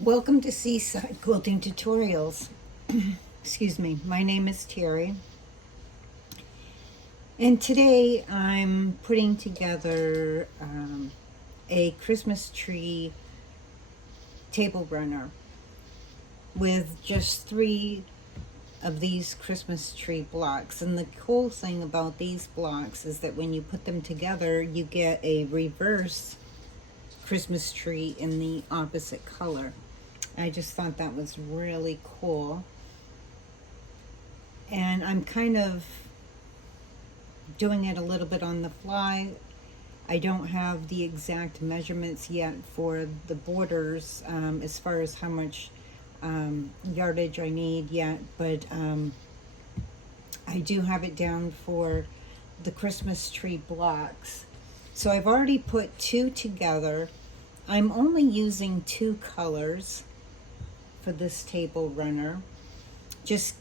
Welcome to Seaside Quilting Tutorials. Excuse me, my name is Terry. And today I'm putting together a Christmas tree table runner with just 3 of these Christmas tree blocks. And the cool thing about these blocks is that when you put them together, you get a reverse Christmas tree in the opposite color. I just thought that was really cool. And I'm kind of doing it a little bit on the fly. I don't have the exact measurements yet for the borders as far as how much yardage I need yet, but I do have it down for the Christmas tree blocks. So I've already put 2 together. I'm only using 2 colors for this table runner, just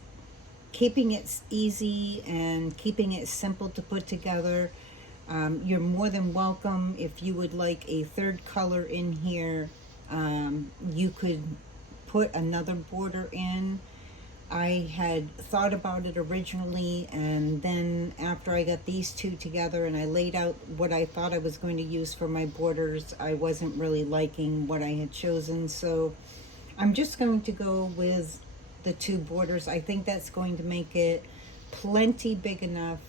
keeping it easy and keeping it simple to put together. You're more than welcome if you would like a 3rd color in here. You could put another border in. I had thought about it originally, and then after I got these 2 together and I laid out what I thought I was going to use for my borders, I wasn't really liking what I had chosen, so I'm just going to go with the 2 borders. I think that's going to make it plenty big enough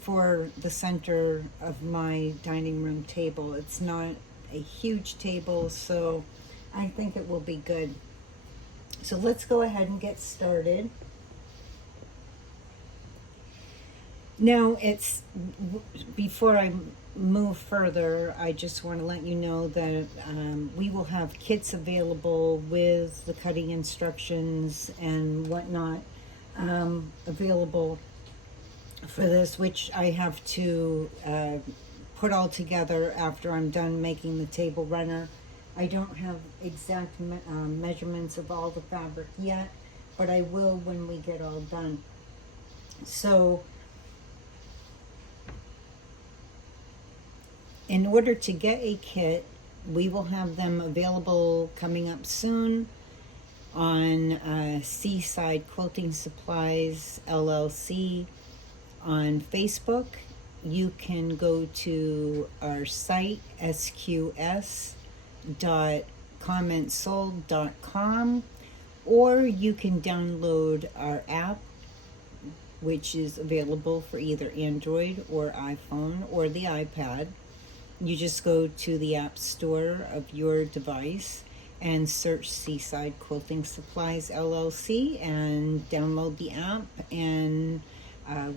for the center of my dining room table. It's not a huge table, so I think it will be good. So let's go ahead and get started. Now, before I move further, I just want to let you know that we will have kits available with the cutting instructions and whatnot available for this, which I have to put all together after I'm done making the table runner. I don't have exact measurements of all the fabric yet, but I will when we get all done. So in order to get a kit, we will have them available coming up soon on Seaside Quilting Supplies LLC on Facebook. You can go to our site, sqs.commentsold.com, or you can download our app, which is available for either Android or iPhone or the iPad. You just go to the app store of your device and search Seaside Quilting Supplies LLC and download the app, and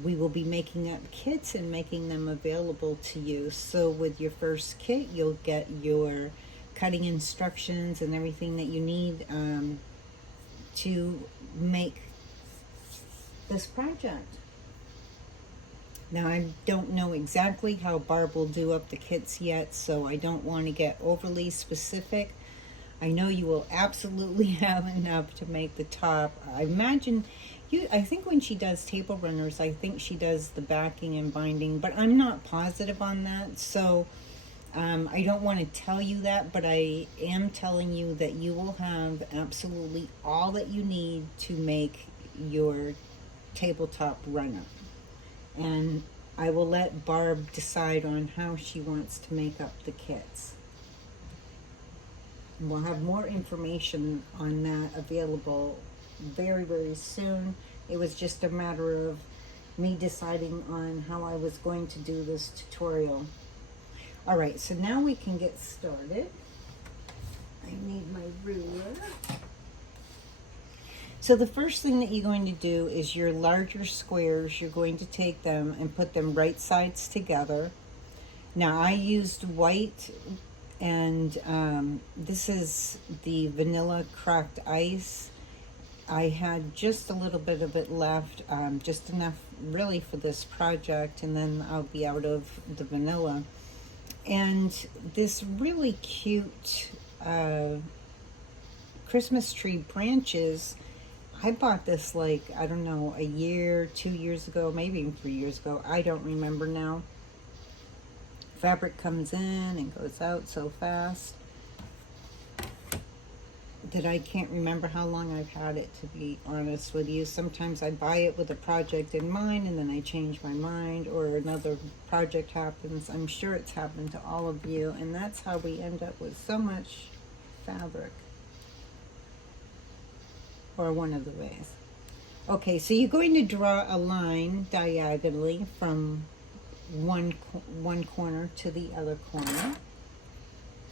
we will be making up kits and making them available to you. So with your first kit, you'll get your cutting instructions and everything that you need to make this project. Now, I don't know exactly how Barb will do up the kits yet, so I don't want to get overly specific. I know you will absolutely have enough to make the top. I think when she does table runners, I think she does the backing and binding, but I'm not positive on that, so I don't want to tell you that, but I am telling you that you will have absolutely all that you need to make your tabletop runner. And I will let Barb decide on how she wants to make up the kits. We'll have more information on that available very, very soon. It was just a matter of me deciding on how I was going to do this tutorial. All right, so now we can get started. I need my ruler. So the first thing that you're going to do is your larger squares, you're going to take them and put them right sides together. Now I used white, and this is the vanilla cracked ice. I had just a little bit of it left, just enough really for this project, and then I'll be out of the vanilla. And this really cute Christmas tree branches, I bought this like, I don't know, a year, 2 years ago, maybe even 3 years ago. I don't remember now. Fabric comes in and goes out so fast. that I can't remember how long I've had it, to be honest with you. Sometimes I buy it with a project in mind and then I change my mind, or another project happens. I'm sure it's happened to all of you, and that's how we end up with so much fabric, or one of the ways. Okay, so you're going to draw a line diagonally from one corner to the other corner,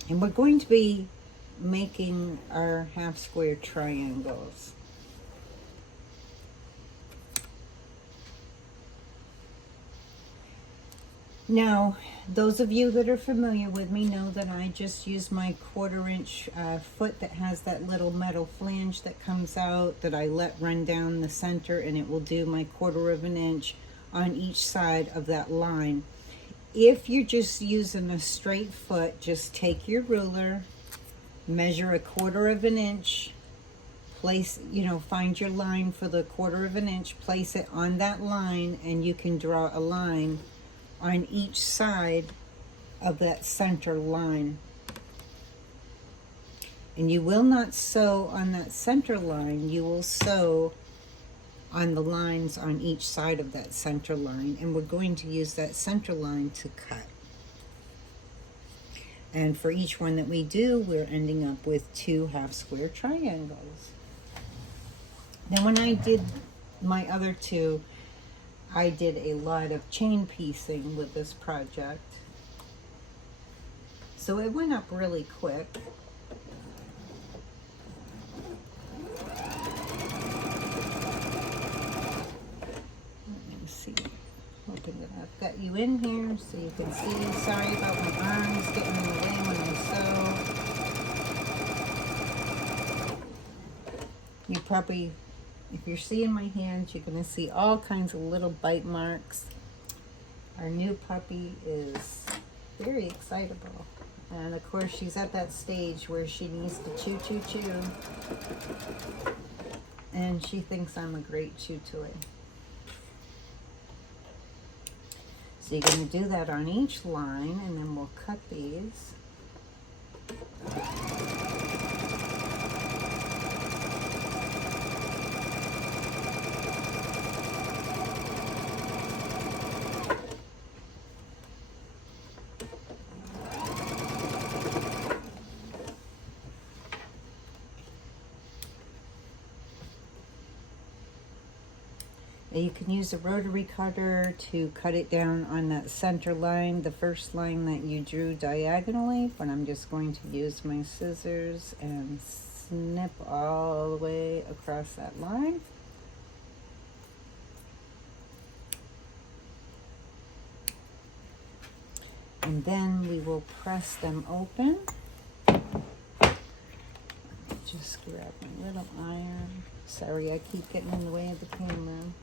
and we're going to be making our half square triangles. Now, those of you that are familiar with me know that I just use my 1/4 inch foot that has that little metal flange that comes out, that I let run down the center, and it will do my 1/4 inch on each side of that line. If you're just using a straight foot, just take your ruler, measure a 1/4 inch, place, find your line for the 1/4 inch, place it on that line, and you can draw a line on each side of that center line. And you will not sew on that center line, you will sew on the lines on each side of that center line, and we're going to use that center line to cut. And for each one that we do, we're ending up with 2 half square triangles. Now, when I did my other 2, I did a lot of chain piecing with this project, so it went up really quick. Let me see. Hoping that I've got you in here so you can see. Sorry about my arms getting in the way when I sew. You probably, if you're seeing my hands, you're going to see all kinds of little bite marks. Our new puppy is very excitable. And of course, she's at that stage where she needs to chew, chew, chew. And she thinks I'm a great chew toy. So you're going to do that on each line, and then we'll cut these. You can use a rotary cutter to cut it down on that center line, the first line that you drew diagonally, but I'm just going to use my scissors and snip all the way across that line. And then we will press them open. Just grab my little iron. Sorry, I keep getting in the way of the camera.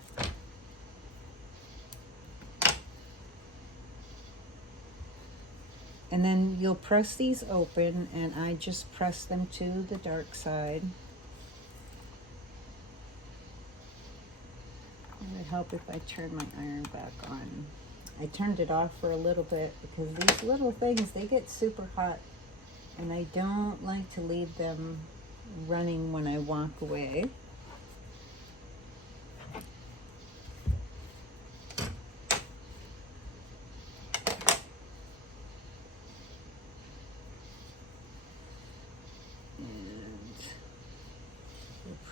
And then you'll press these open, and I just press them to the dark side. It would help if I turn my iron back on. I turned it off for a little bit because these little things, they get super hot, and I don't like to leave them running when I walk away.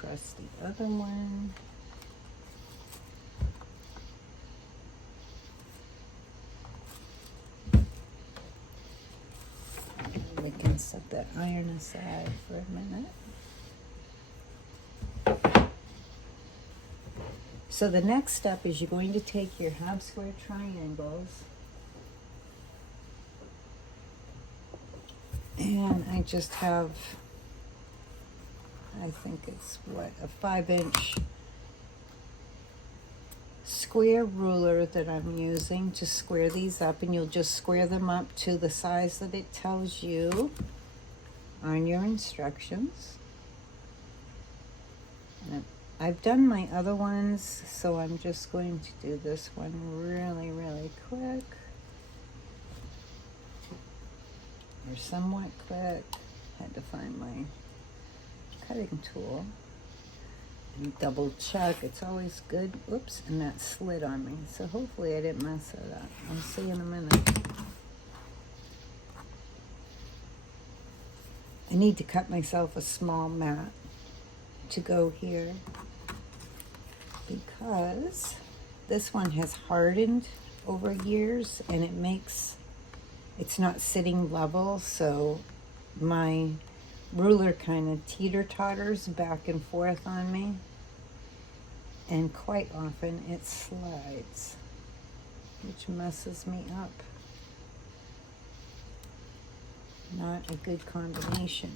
Press the other one. We can set that iron aside for a minute. So the next step is you're going to take your half square triangles, and I just have, I think it's what, a 5-inch square ruler that I'm using to square these up, and you'll just square them up to the size that it tells you on your instructions. And I've done my other ones, so I'm just going to do this one really, really quick, or somewhat quick. Had to find my cutting tool and double check. It's always good. Oops, and that slid on me. So hopefully I didn't mess it up. I'll see in a minute. I need to cut myself a small mat to go here because this one has hardened over years and it's not sitting level, so my ruler kind of teeter-totters back and forth on me, and quite often it slides, which messes me up. Not a good combination.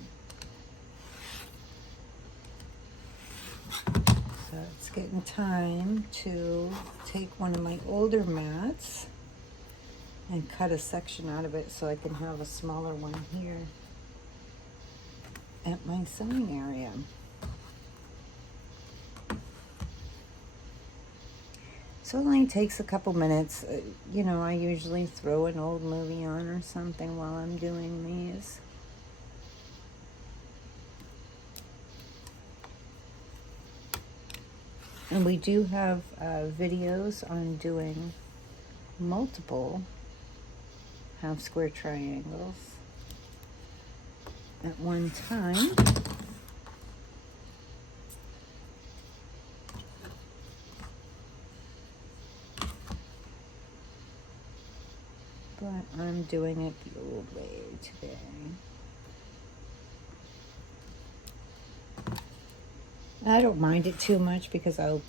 So it's getting time to take one of my older mats and cut a section out of it so I can have a smaller one here at my sewing area. So it only takes a couple minutes. You know, I usually throw an old movie on or something while I'm doing these. And we do have videos on doing multiple half square triangles at one time. But I'm doing it the old way today. I don't mind it too much because I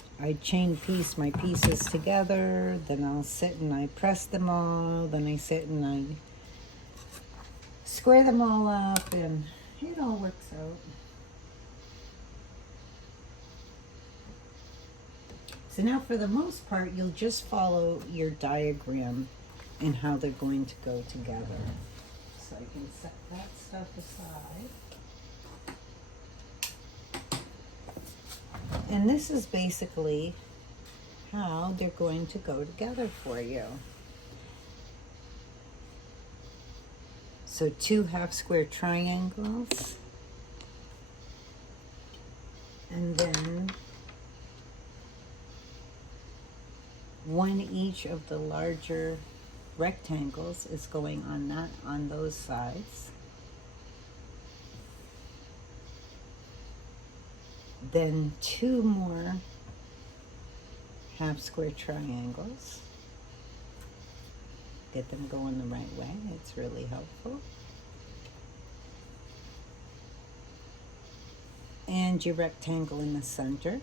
chain piece my pieces together, then I'll sit and I press them all, then I sit and I square them all up, and it all works out. So now for the most part, you'll just follow your diagram and how they're going to go together. So I can set that stuff aside. And this is basically how they're going to go together for you. So 2 half square triangles, and then 1 each of the larger rectangles is going on those sides. Then 2 more half square triangles. Get them going the right way. It's really helpful. And your rectangle in the center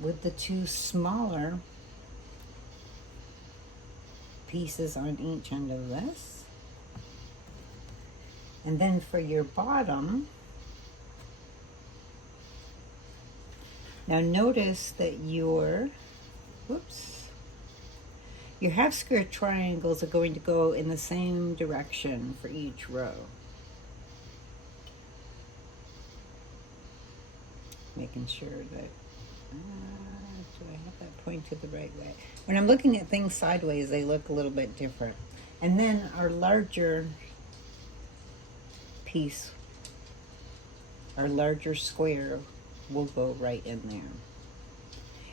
with the 2 smaller pieces on each end of this. And then for your bottom, now notice that your half square triangles are going to go in the same direction for each row. Making sure that, do I have that pointed the right way? When I'm looking at things sideways, they look a little bit different. And then our larger piece, our larger square will go right in there.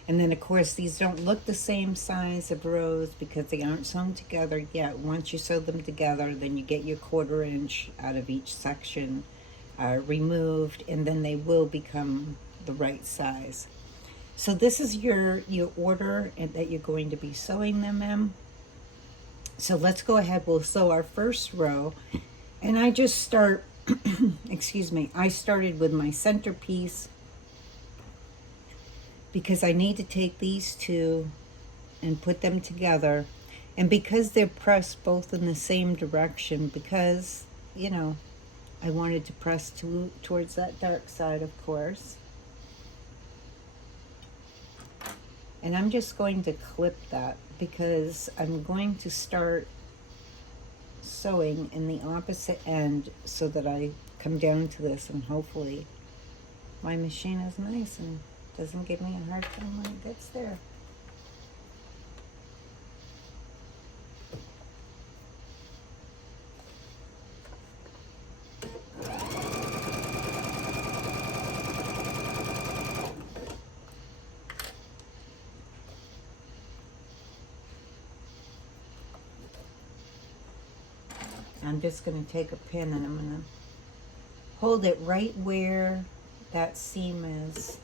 And then of course these don't look the same size of rows because they aren't sewn together yet. Once you sew them together, then you get your 1/4 inch out of each section removed, and then they will become the right size. So this is your order that you're going to be sewing them in. So let's go ahead, we'll sew our first row. And I just start, excuse me, I started with my center piece because I need to take these 2 and put them together. And because they're pressed both in the same direction, because, you know, I wanted to press towards that dark side, of course. And I'm just going to clip that because I'm going to start sewing in the opposite end so that I come down to this, and hopefully my machine is nice and doesn't give me a hard time when it gets there. I'm just going to take a pin and I'm going to hold it right where that seam is,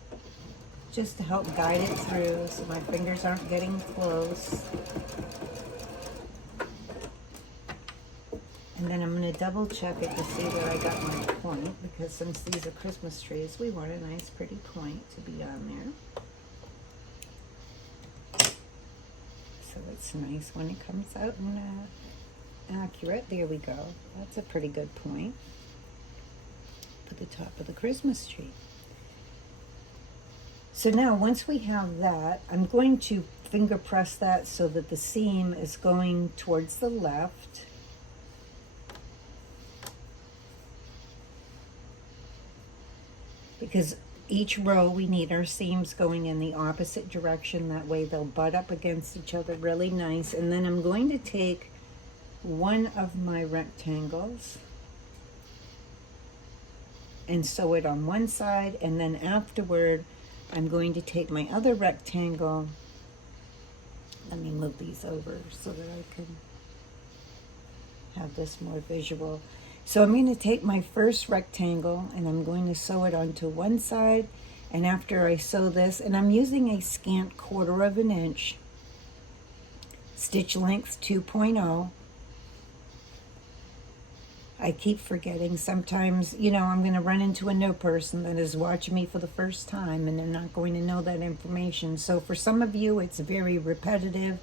just to help guide it through so my fingers aren't getting close. And then I'm going to double check it to see that I got my point, because since these are Christmas trees, we want a nice pretty point to be on there. So it's nice when it comes out and accurate. There we go. That's a pretty good point for the top of the Christmas tree. So now once we have that, I'm going to finger press that so that the seam is going towards the left. Because each row we need our seams going in the opposite direction. That way they'll butt up against each other really nice. And then I'm going to take one of my rectangles and sew it on one side, and then afterward I'm going to take my other rectangle. Let me move these over so that I can have this more visual. So I'm going to take my first rectangle and I'm going to sew it onto one side, and after I sew this, and I'm using a scant 1/4 of an inch, stitch length 2.0. I keep forgetting sometimes, you know, I'm going to run into a new person that is watching me for the first time and they're not going to know that information. So for some of you, it's very repetitive.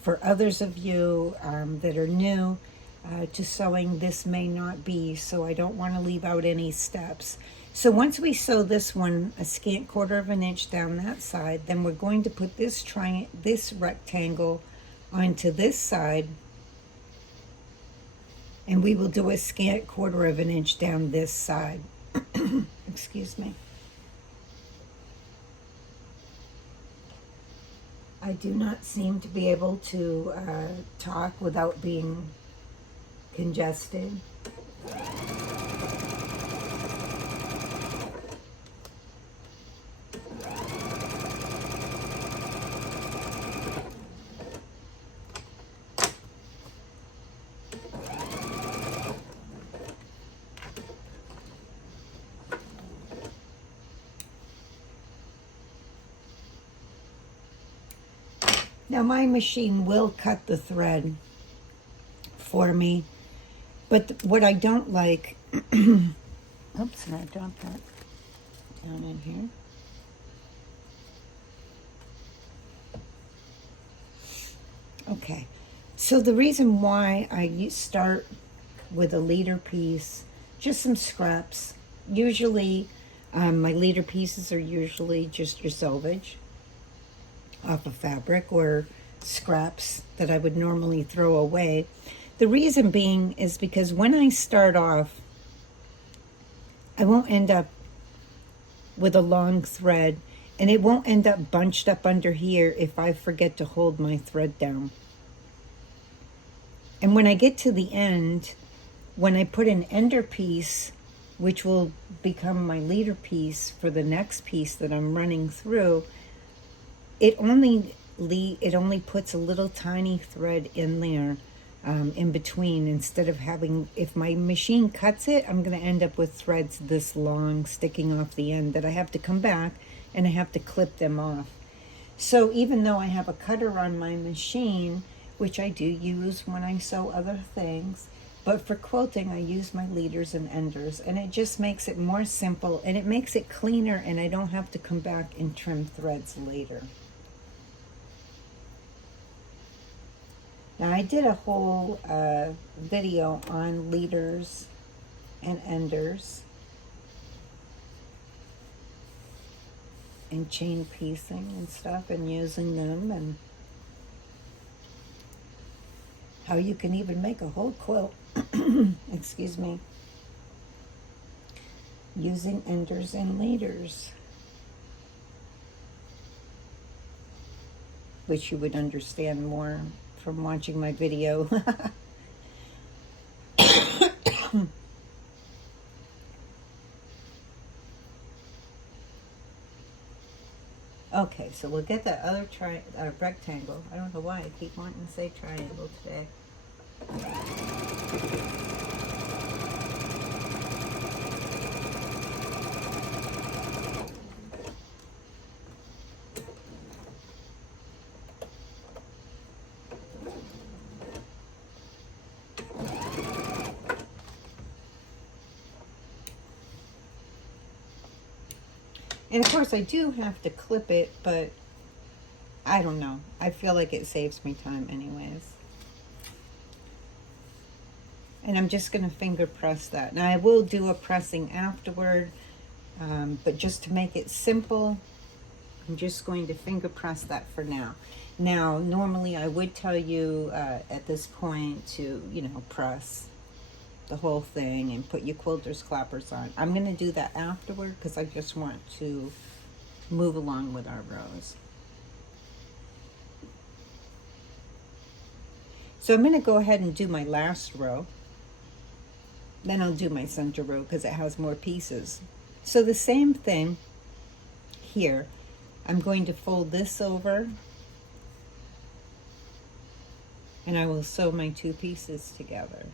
For others of you that are new to sewing, this may not be, so I don't want to leave out any steps. So once we sew this one a scant 1/4 of an inch down that side, then we're going to put this rectangle onto this side, and we will do a scant 1/4 of an inch down this side. Excuse me. I do not seem to be able to talk without being congested. Now my machine will cut the thread for me, but what I don't like, oops, and I dropped that down in here. Okay, so the reason why I start with a leader piece, just some scraps. Usually, my leader pieces are usually just your selvage off of fabric or scraps that I would normally throw away. The reason being is because when I start off, I won't end up with a long thread, and it won't end up bunched up under here if I forget to hold my thread down. And when I get to the end, when I put an ender piece, which will become my leader piece for the next piece that I'm running through, it only puts a little tiny thread in there in between, instead of having, if my machine cuts it, I'm going to end up with threads this long sticking off the end that I have to come back and I have to clip them off. So even though I have a cutter on my machine, which I do use when I sew other things, but for quilting I use my leaders and enders, and it just makes it more simple and it makes it cleaner, and I don't have to come back and trim threads later. Now I did a whole video on leaders and enders and chain piecing and stuff, and using them, and how you can even make a whole quilt, excuse me, using enders and leaders, which you would understand more from watching my video. Okay, so we'll get that other rectangle. I don't know why I keep wanting to say triangle today. And of course I do have to clip it, but I don't know. I feel like it saves me time anyways. And I'm just going to finger press that. Now I will do a pressing afterward, but just to make it simple, I'm just going to finger press that for now. Now, normally I would tell you at this point to, you know, press the whole thing and put your quilter's clappers on. I'm going to do that afterward because I just want to move along with our rows. So I'm going to go ahead and do my last row. Then I'll do my center row because it has more pieces. So the same thing here. I'm going to fold this over and I will sew my two pieces together.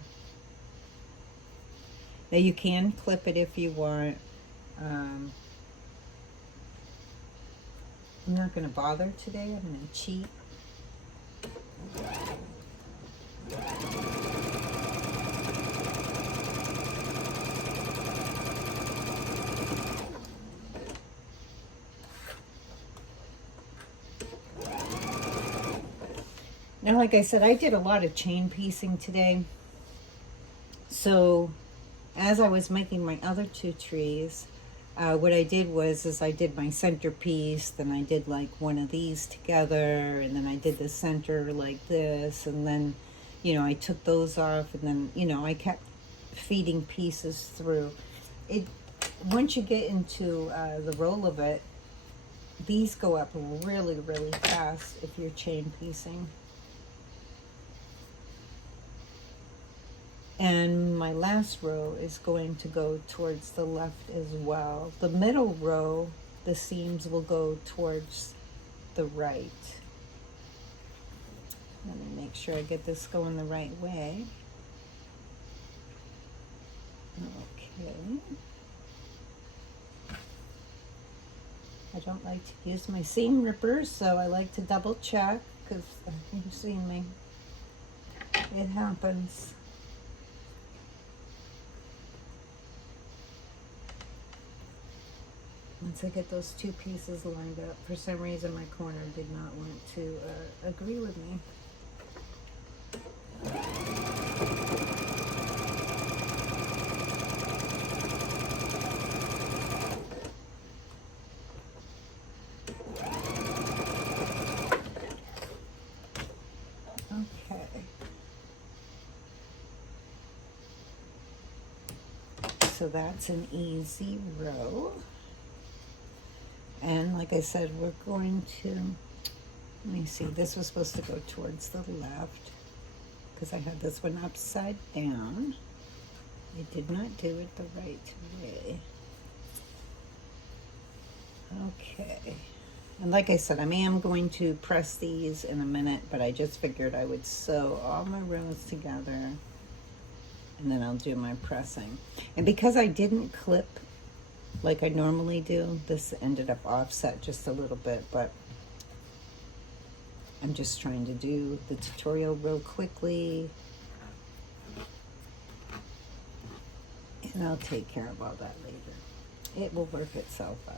Now you can clip it if you want. I'm not going to bother today. I'm going to cheat. Now, like I said, I did a lot of chain piecing today. So as I was making my other two trees, what I did was I did my centerpiece, then I did like one of these together, and then I did the center like this, and then, you know, I took those off, and then, you know, I kept feeding pieces through. It once you get into the roll of it, these go up really, really fast if you're chain piecing. And my last row is going to go towards the left as well. The middle row, the seams will go towards the right. Let me make sure I get this going the right way. Okay. I don't like to use my seam rippers, so I like to double check because you've seen me. It happens. Once I get those two pieces lined up, for some reason my corner did not want to agree with me. Okay. So that's an easy row. And like I said, we're going to, let me see, this was supposed to go towards the left because I had this one upside down. I did not do it the right way. Okay. And like I said, I am going to press these in a minute, but I just figured I would sew all my rows together and then I'll do my pressing. And because I didn't clip like I normally do, this ended up offset just a little bit, but I'm just trying to do the tutorial real quickly and I'll take care of all that later. It will work itself out.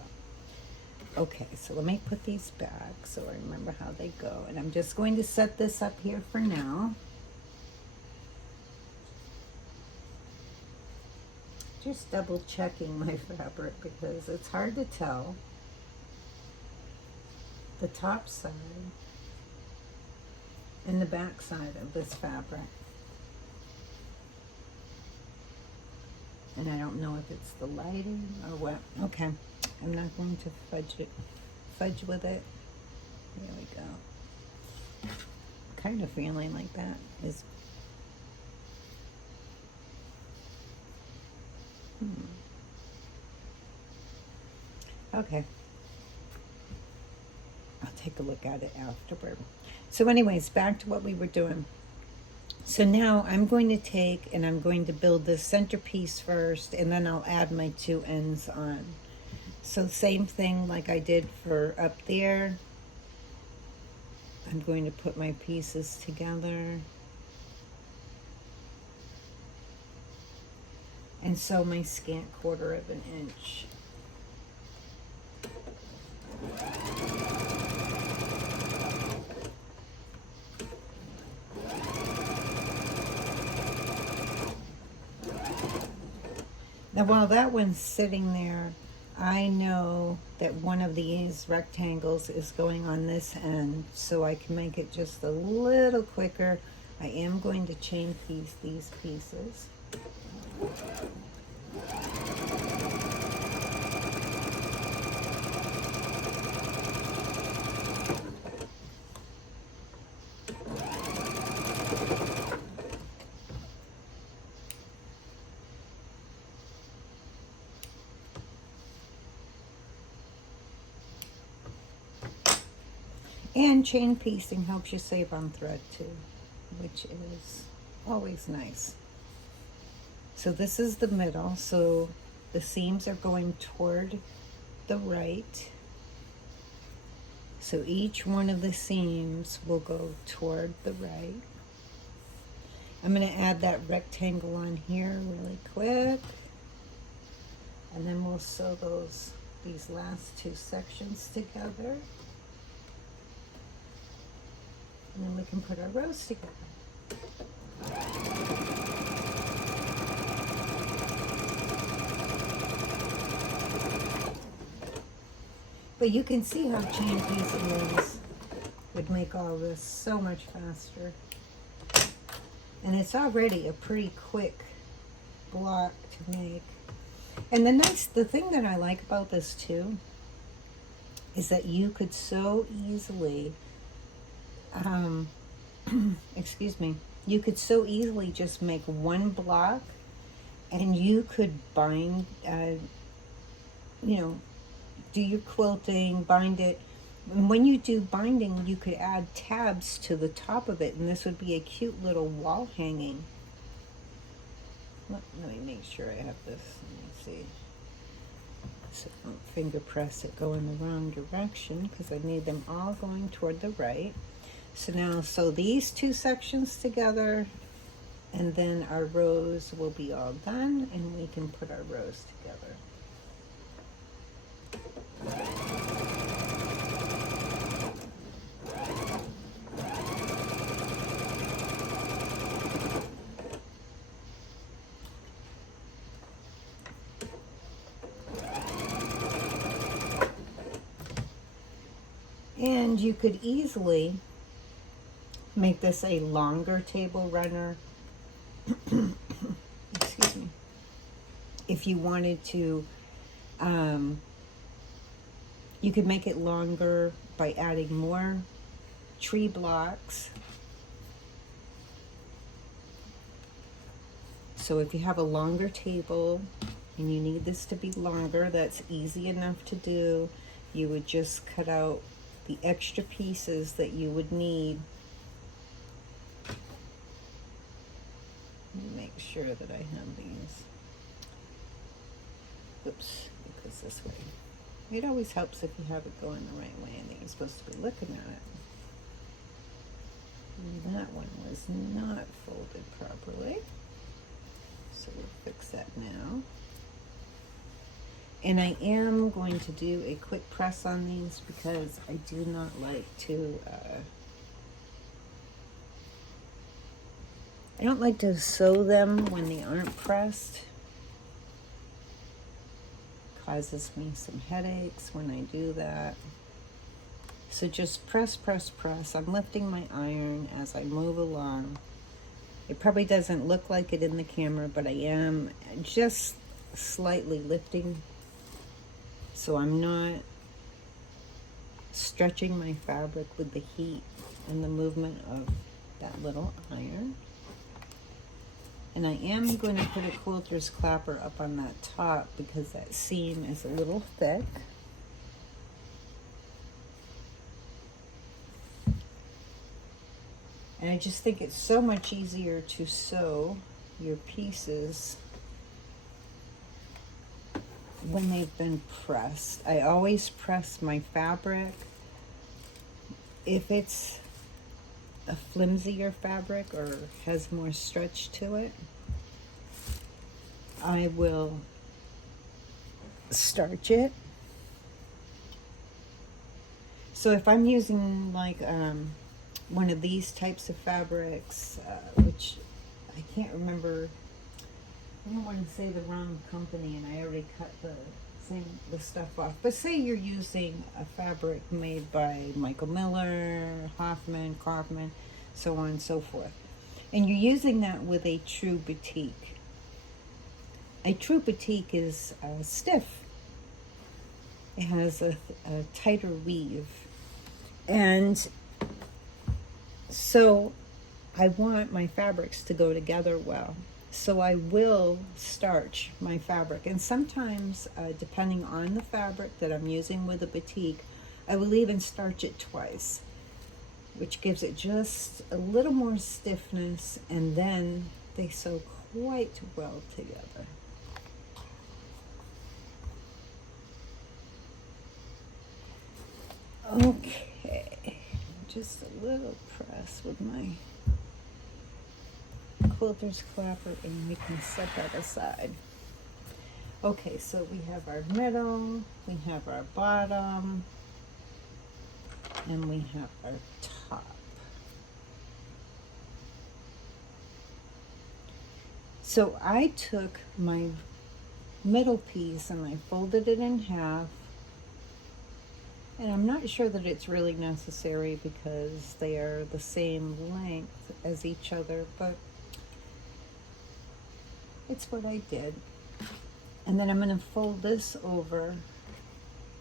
Okay, so let me put these back so I remember how they go, and I'm just going to set this up here for now. Just double checking my fabric because it's hard to tell the top side and the back side of this fabric. And I don't know if it's the lighting or what. Okay, I'm not going to fudge with it. There we go. Kind of feeling like that is okay. I'll take a look at it afterward. So anyways, back to what we were doing. So now I'm going to take and I'm going to build this centerpiece first, and then I'll add my two ends on. So same thing like I did for up there. I'm going to put my pieces together and sew my scant 1/4 of an inch. Now while that one's sitting there, I know that one of these rectangles is going on this end, so I can make it just a little quicker. I am going to chain piece these pieces. And chain piecing helps you save on thread too, which is always nice. So this is the middle, so the seams are going toward the right. So each one of the seams will go toward the right. I'm going to add that rectangle on here really quick. And then we'll sew these last two sections together. And then we can put our rows together. But you can see how chain piecing is would make all this so much faster. And it's already a pretty quick block to make. And the thing that I like about this too is that you could so easily excuse me, you could so easily just make one block and you could bind, do your quilting, bind it. And when you do binding, you could add tabs to the top of it, and this would be a cute little wall hanging. Let me make sure I have this. Let me see. So don't finger press it, go in the wrong direction, because I need them all going toward the right. So now sew these two sections together, and then our rows will be all done, and we can put our rows together. And you could easily make this a longer table runner. Excuse me. If you wanted to, you could make it longer by adding more tree blocks. So if you have a longer table and you need this to be longer, that's easy enough to do. You would just cut out the extra pieces that you would need. Let me make sure that I have these. Oops, it goes this way. It always helps if you have it going the right way and that you're supposed to be looking at it. And that one was not folded properly. So we'll fix that now. And I am going to do a quick press on these because I do not like to, I don't like to sew them when they aren't pressed. Causes me some headaches when I do that. So just press, press, press. I'm lifting my iron as I move along. It probably doesn't look like it in the camera, but I am just slightly lifting, so I'm not stretching my fabric with the heat and the movement of that little iron. And I am going to put a quilter's clapper up on that top because that seam is a little thick. And I just think it's so much easier to sew your pieces when they've been pressed. I always press my fabric. If it's a flimsier fabric or has more stretch to it, I will starch it. So if I'm using like one of these types of fabrics, which I can't remember, I don't want to say the wrong company, and I already cut the stuff off. But say you're using a fabric made by Michael Miller, Hoffman, Kaufman, so on and so forth, and you're using that with a true batik. A true batik is stiff. It has a tighter weave, and so I want my fabrics to go together well. So I will starch my fabric, and sometimes depending on the fabric that I'm using with a batik, I will even starch it twice, which gives it just a little more stiffness, and then they sew quite well together. Okay, just a little press with my quilter's clapper, and we can set that aside. Okay, so we have our middle, we have our bottom, and we have our top. So I took my middle piece and I folded it in half, and I'm not sure that it's really necessary because they are the same length as each other, but it's what I did. And then I'm going to fold this over,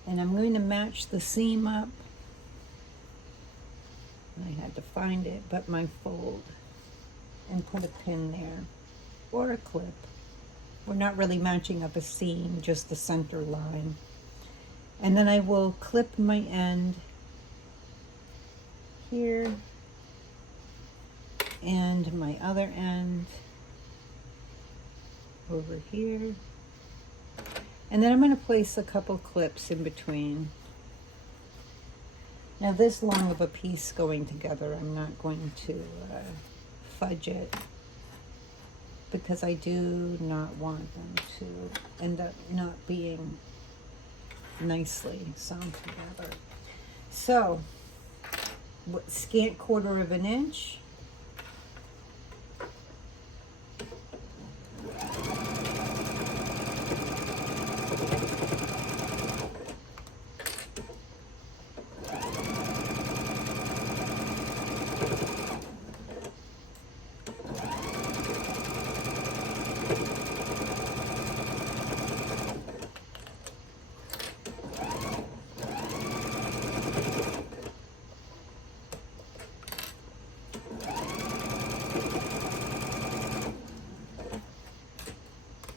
and I'm going to match the seam up. I had to find it, but my fold, and put a pin there or a clip. We're not really matching up a seam, just the center line. And then I will clip my end here and my other end over here. And then I'm going to place a couple clips in between. Now this long of a piece going together, I'm not going to fudge it, because I do not want them to end up not being nicely sewn together. So, scant 1/4 of an inch.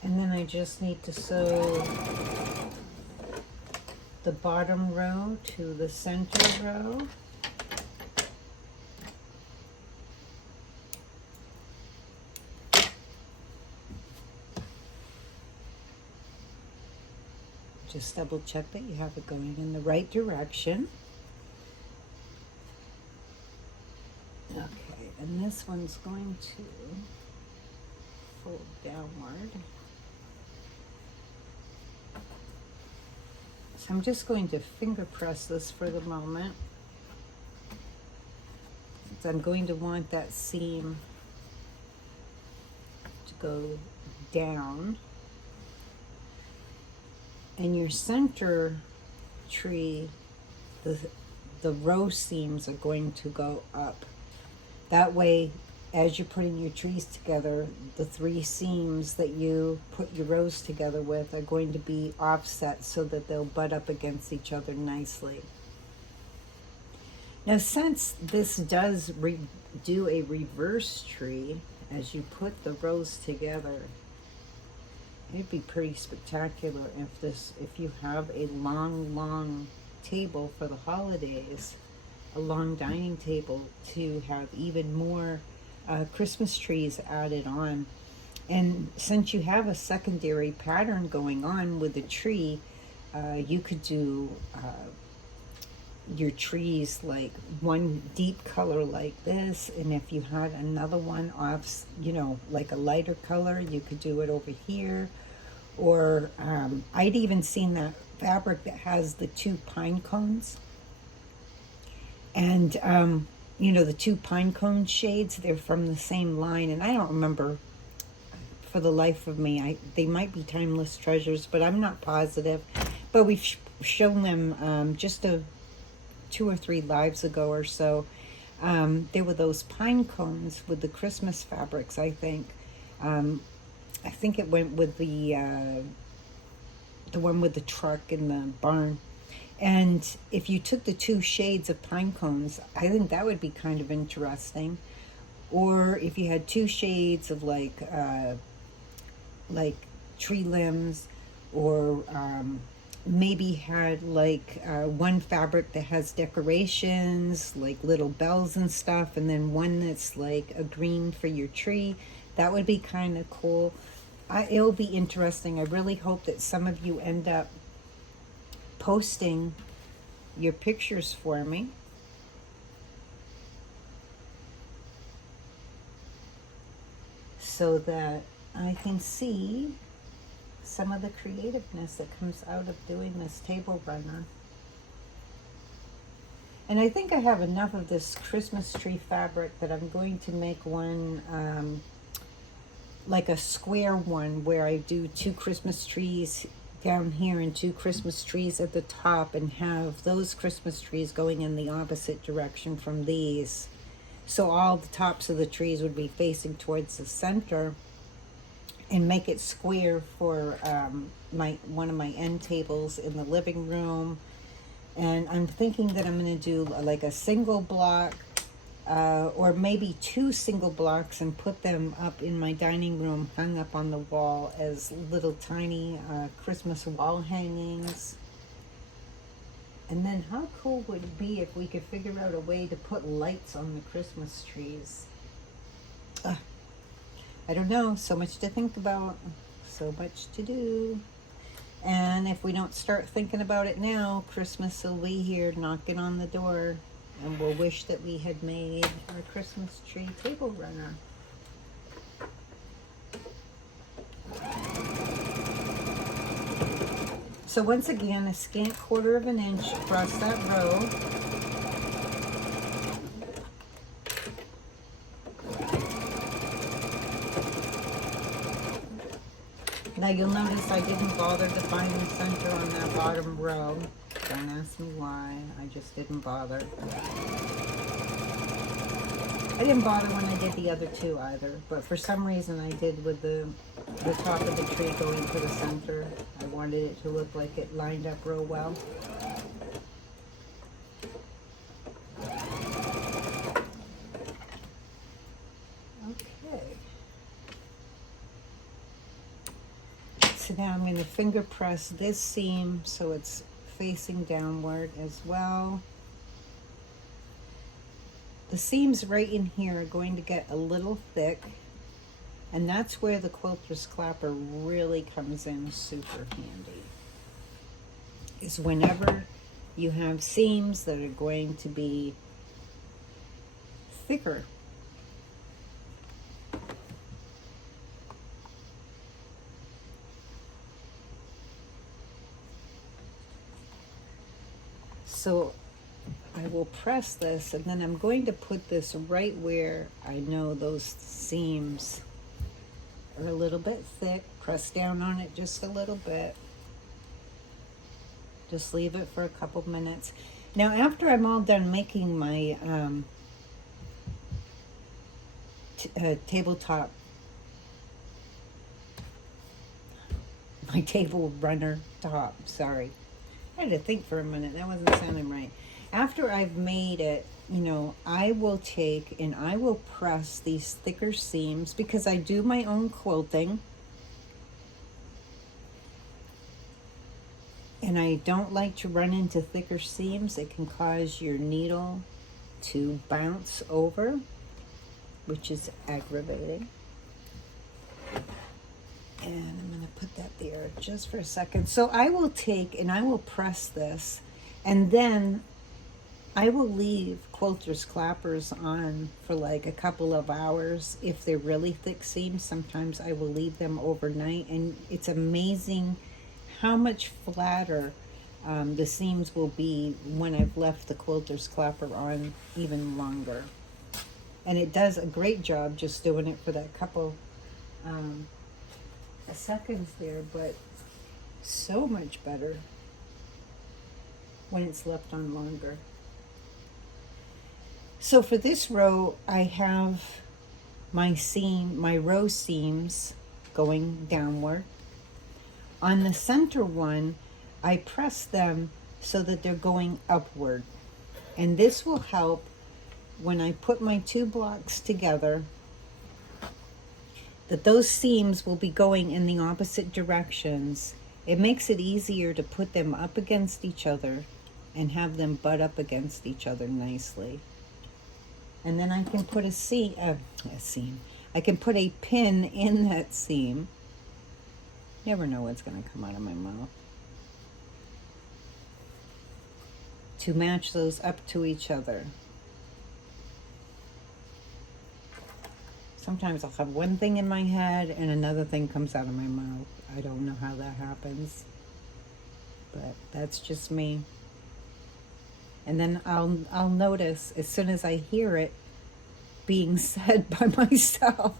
And then I just need to sew the bottom row to the center row. Just double check that you have it going in the right direction. Okay, and this one's going to fold downward. So I'm just going to finger press this for the moment. So I'm going to want that seam to go down. And your center tree, the row seams are going to go up. That way, as you're putting your trees together, the 3 seams that you put your rows together with are going to be offset so that they'll butt up against each other nicely. Now, since this does do a reverse tree, as you put the rows together, it'd be pretty spectacular if you have a long table for the holidays, a long dining table, to have even more Christmas trees added on. And since you have a secondary pattern going on with the tree, you could do your trees like one deep color like this, and if you had another one off, like a lighter color, you could do it over here. Or I'd even seen that fabric that has the 2 pine cones, and the 2 pine cone shades, they're from the same line, and I don't remember for the life of me. They might be timeless treasures, but I'm not positive. But we've shown them just 2 or 3 lives ago or so. There were those pine cones with the Christmas fabrics, I think. I think it went with the one with the truck in the barn. And if you took the 2 shades of pine cones, I think that would be kind of interesting. Or if you had 2 shades of like tree limbs, or maybe had like one fabric that has decorations, like little bells and stuff, and then one that's like a green for your tree. That would be kind of cool. It'll be interesting. I really hope that some of you end up posting your pictures for me. So that I can see some of the creativeness that comes out of doing this table runner. And I think I have enough of this Christmas tree fabric that I'm going to make one like a square one where I do 2 Christmas trees down here and 2 Christmas trees at the top, and have those Christmas trees going in the opposite direction from these. So all the tops of the trees would be facing towards the center, and make it square for one of my end tables in the living room. And I'm thinking that I'm going to do like a single block or maybe 2 single blocks, and put them up in my dining room, hung up on the wall as little tiny Christmas wall hangings. And then how cool would it be if we could figure out a way to put lights on the Christmas trees? I don't know, so much to think about, so much to do. And if we don't start thinking about it now, Christmas will be here knocking on the door, and we'll wish that we had made our Christmas tree table runner. So once again, a scant 1/4 of an inch across that row. Now you'll notice I didn't bother to find the center on that bottom row. Don't ask me why, I just didn't bother. I didn't bother when I did the other 2 either, but for some reason I did with the top of the tree going to the center. I wanted it to look like it lined up real well. So now I'm going to finger press this seam so it's facing downward as well. The seams right in here are going to get a little thick, and that's where the quilter's clapper really comes in super handy. Is whenever you have seams that are going to be thicker. So I will press this, and then I'm going to put this right where I know those seams are a little bit thick. Press down on it just a little bit. Just leave it for a couple minutes. Now after I'm all done making my tabletop, my table runner top, sorry. I had to think for a minute, that wasn't sounding right. After I've made it, you know, I will take and I will press these thicker seams because I do my own quilting. And I don't like to run into thicker seams. It can cause your needle to bounce over, which is aggravating. And I'm going to put that there just for a second. So I will take and I will press this, and then I will leave quilter's clappers on for like a couple of hours. If they're really thick seams, sometimes I will leave them overnight, and it's amazing how much flatter the seams will be when I've left the quilter's clapper on even longer. And it does a great job just doing it for that couple seconds there, but so much better when it's left on longer. So for this row, I have my row seams going downward. On the center one, I press them so that they're going upward. And this will help when I put my two blocks together, that those seams will be going in the opposite directions. It makes it easier to put them up against each other and have them butt up against each other nicely. And then I can put I can put a pin in that seam. Never know what's going to come out of my mouth. To match those up to each other. Sometimes I'll have one thing in my head and another thing comes out of my mouth. I don't know how that happens, but that's just me. And then I'll notice as soon as I hear it being said by myself,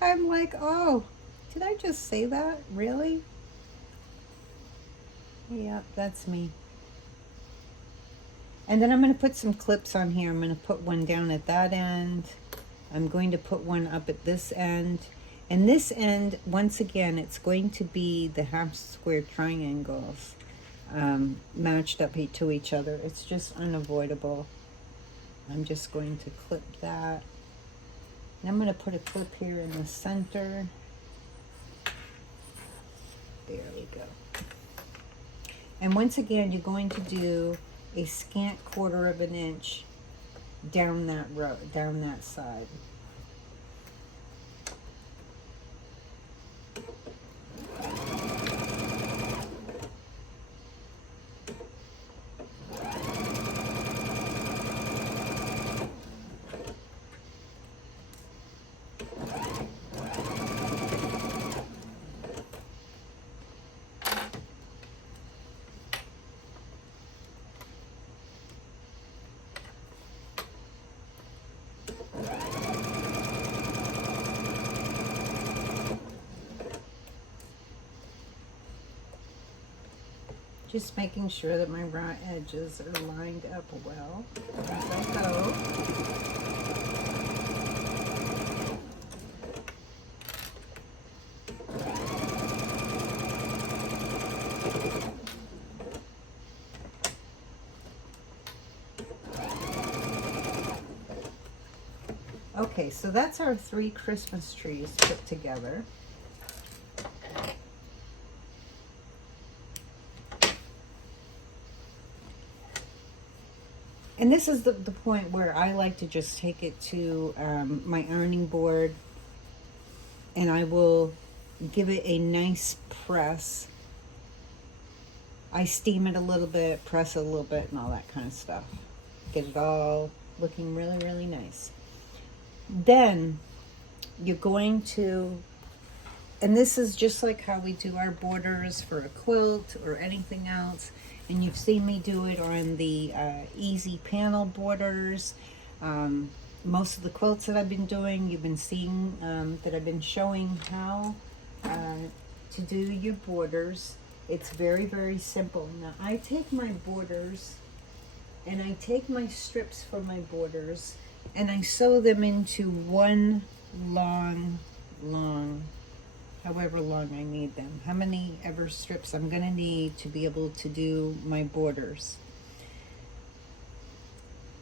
I'm like, oh, did I just say that? Really? Yeah, that's me. And then I'm going to put some clips on here. I'm going to put one down at that end. I'm going to put one up at this end. And this end, once again, it's going to be the half square triangles matched up to each other. It's just unavoidable. I'm just going to clip that. And I'm going to put a clip here in the center. There we go. And once again, you're going to do a scant 1/4 of an inch down that row, down that side. Just making sure that my raw edges are lined up well as I go. Okay, so that's our 3 Christmas trees put together. And this is the point where I like to just take it to my ironing board, and I will give it a nice press. I steam it a little bit, press it a little bit, and all that kind of stuff. Get it all looking really, really nice. Then you're going to, and this is just like how we do our borders for a quilt or anything else. And you've seen me do it on the easy panel borders. Most of the quilts that I've been doing, you've been seeing that I've been showing how to do your borders. It's very, very simple. Now I take my borders and I take my strips for my borders and I sew them into one long, however long I need them, how many ever strips I'm gonna need to be able to do my borders.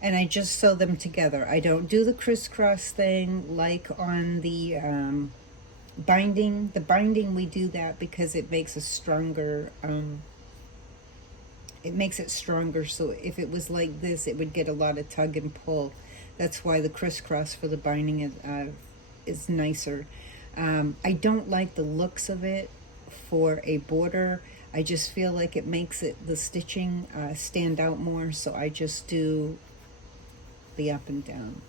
And I just sew them together. I don't do the crisscross thing like on the binding. The binding, we do that because it makes a stronger, it makes it stronger, so if it was like this, it would get a lot of tug and pull. That's why the crisscross for the binding is nicer. I don't like the looks of it for a border. I just feel like it makes it, the stitching stand out more, so I just do the up and down.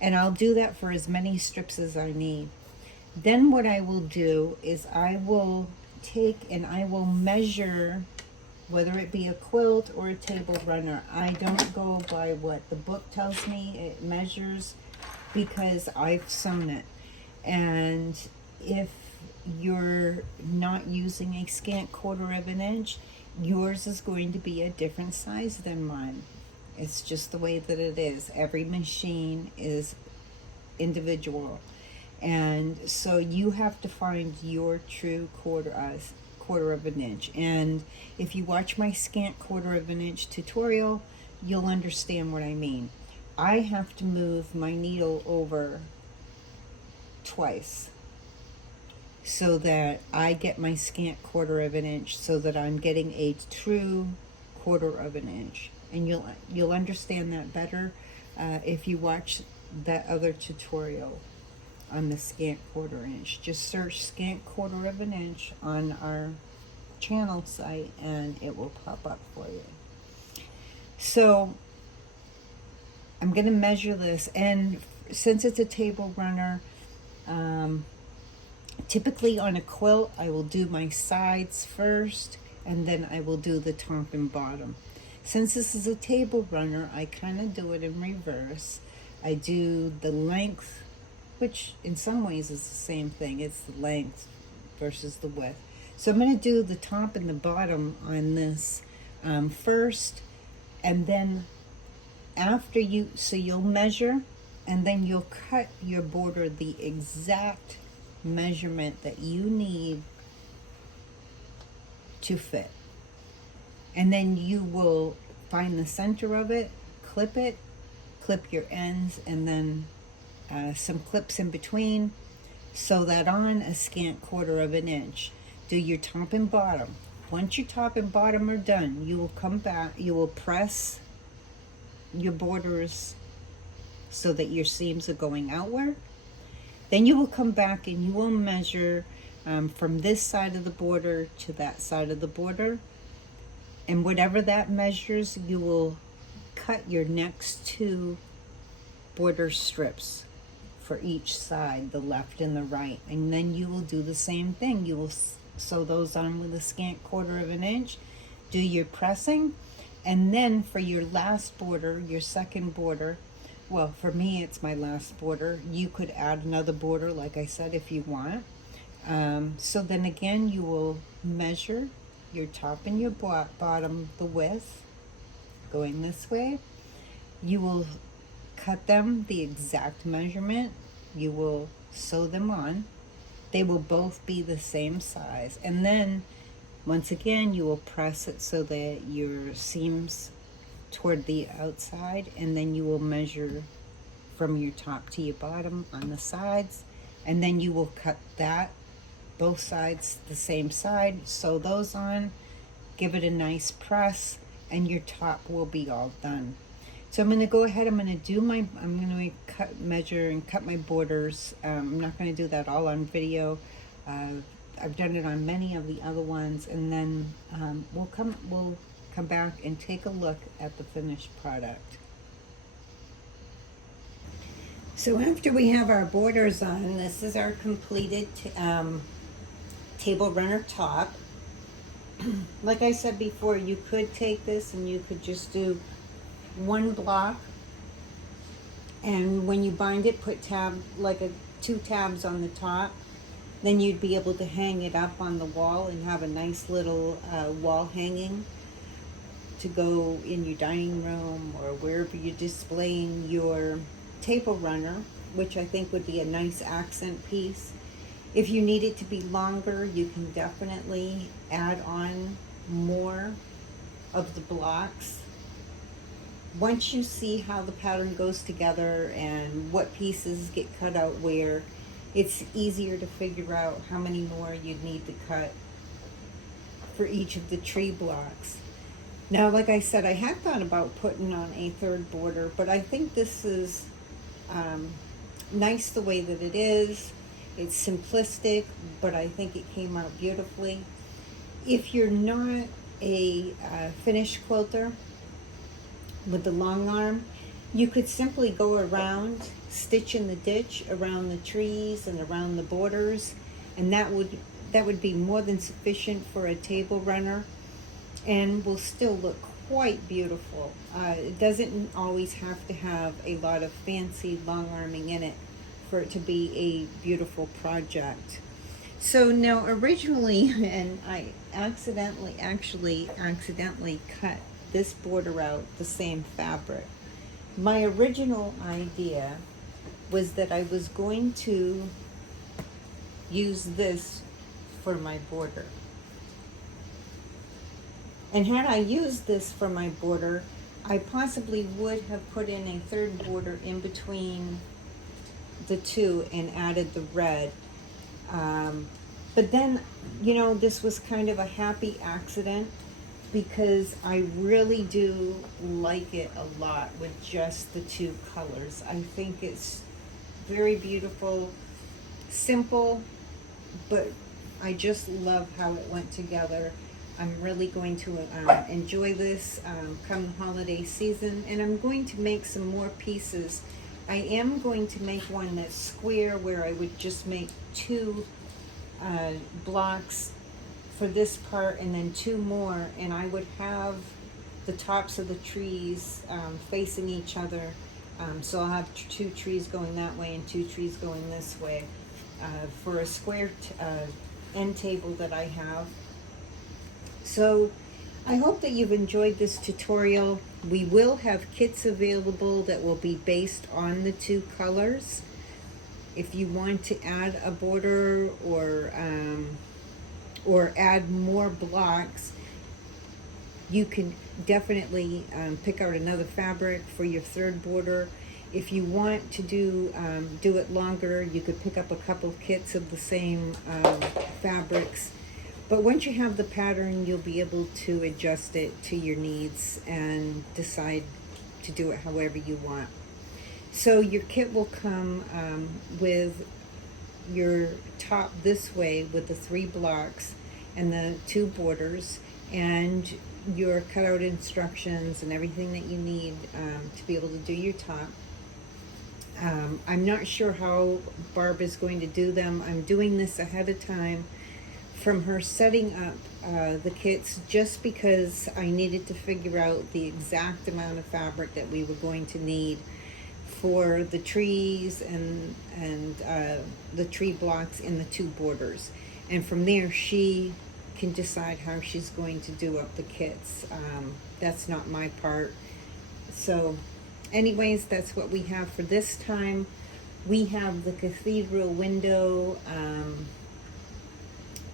And I'll do that for as many strips as I need. Then what I will do is I will take and I will measure, whether it be a quilt or a table runner. I don't go by what the book tells me it measures because I've sewn it. And if you're not using a scant 1/4 of an inch, yours is going to be a different size than mine. It's just the way that it is. Every machine is individual. And so you have to find your true 1/4 of an inch. And if you watch my scant 1/4 of an inch tutorial, you'll understand what I mean. I have to move my needle over twice so that I get my scant 1/4 of an inch, so that I'm getting a true 1/4 of an inch. And you'll understand that better if you watch that other tutorial on the scant 1/4 inch. Just search scant 1/4 of an inch on our channel site and it will pop up for you. So I'm going to measure this, and since it's a table runner, typically on a quilt I will do my sides first and then I will do the top and bottom. Since this is a table runner, I kind of do it in reverse. I do the length, which in some ways is the same thing. It's the length versus the width. So I'm going to do the top and the bottom on this first, and then after you'll measure, and then you'll cut your border the exact measurement that you need to fit. And then you will find the center of it, clip your ends, and then some clips in between. Sew that on a scant 1/4 of an inch. Do your top and bottom. Once your top and bottom are done, you will come back, you will press your borders so that your seams are going outward. Then you will come back and you will measure from this side of the border to that side of the border. And whatever that measures, you will cut your next 2 border strips for each side, the left and the right. And then you will do the same thing. You will sew those on with a scant 1/4 of an inch, do your pressing, and then for your last border, your second border, well, for me it's my last border. You could add another border, like I said, if you want. So then again, you will measure your top and your bottom, the width, going this way. You will cut them the exact measurement. You will sew them on. They will both be the same size. And then, once again, you will press it so that your seams toward the outside, and then you will measure from your top to your bottom on the sides. And then you will cut that, both sides the same side, sew those on, give it a nice press, and your top will be all done. So I'm going to go ahead, I'm going to measure and cut my borders. I'm not going to do that all on video. I've done it on many of the other ones, and then we'll come back and take a look at the finished product. So after we have our borders on, this is our completed table runner top. Like I said before, you could take this and you could just do one block, and when you bind it, put 2 tabs on the top. Then you'd be able to hang it up on the wall and have a nice little wall hanging to go in your dining room or wherever you're displaying your table runner, which I think would be a nice accent piece. If you need it to be longer, you can definitely add on more of the blocks. Once you see how the pattern goes together and what pieces get cut out where, it's easier to figure out how many more you'd need to cut for each of the tree blocks. Now, like I said, I had thought about putting on a 3rd border, but I think this is nice the way that it is. It's simplistic, but I think it came out beautifully. If you're not a finish quilter with the long arm, you could simply go around, stitch in the ditch around the trees and around the borders, and that would be more than sufficient for a table runner and will still look quite beautiful. It doesn't always have to have a lot of fancy long arming in it for it to be a beautiful project. So now originally, and I actually accidentally cut this border out the same fabric. My original idea was that I was going to use this for my border. And had I used this for my border, I possibly would have put in a third border in between the two and added the red. But then, you know, this was kind of a happy accident because I really do like it a lot with just the two colors. I think it's very beautiful, simple, but I just love how it went together. I'm really going to enjoy this come the holiday season, and I'm going to make some more pieces. I am going to make one that's square where I would just make two blocks for this part and then two more, and I would have the tops of the trees facing each other. So I'll have two trees going that way and two trees going this way for a square end table that I have. So I hope that you've enjoyed this tutorial. We will have kits available that will be based on the two colors. If you want to add a border or add more blocks, you can definitely pick out another fabric for your third border. If you want to do it longer, you could pick up a couple of kits of the same fabrics. But once you have the pattern, you'll be able to adjust it to your needs and decide to do it however you want. So your kit will come with your top this way with the 3 blocks and the 2 borders, and your cutout instructions and everything that you need to be able to do your top. I'm not sure how Barb is going to do them. I'm doing this ahead of time from her setting up the kits, just because I needed to figure out the exact amount of fabric that we were going to need for the trees and the tree blocks in the 2 borders. And from there, she can decide how she's going to do up the kits. That's not my part. So anyways, that's what we have for this time. We have the cathedral window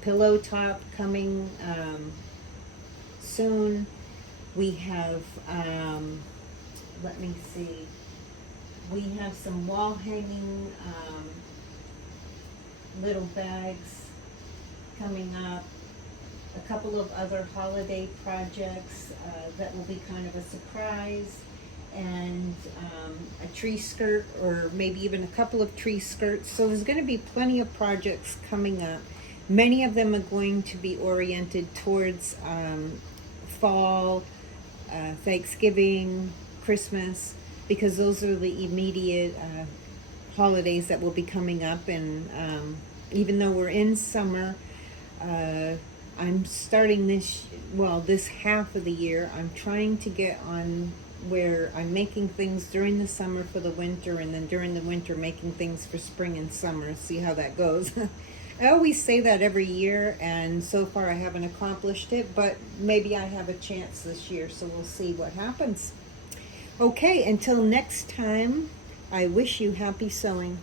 pillow top coming soon. We have, let me see, we have some wall hanging little bags coming up. A couple of other holiday projects that will be kind of a surprise, and a tree skirt, or maybe even a couple of tree skirts. So there's going to be plenty of projects coming up. Many of them are going to be oriented towards fall, Thanksgiving, Christmas, because those are the immediate holidays that will be coming up. And even though we're in summer, I'm starting this half of the year, I'm trying to get on where I'm making things during the summer for the winter, and then during the winter making things for spring and summer. See how that goes. I always say that every year, and so far I haven't accomplished it, but maybe I have a chance this year, so we'll see what happens. Okay, until next time, I wish you happy sewing.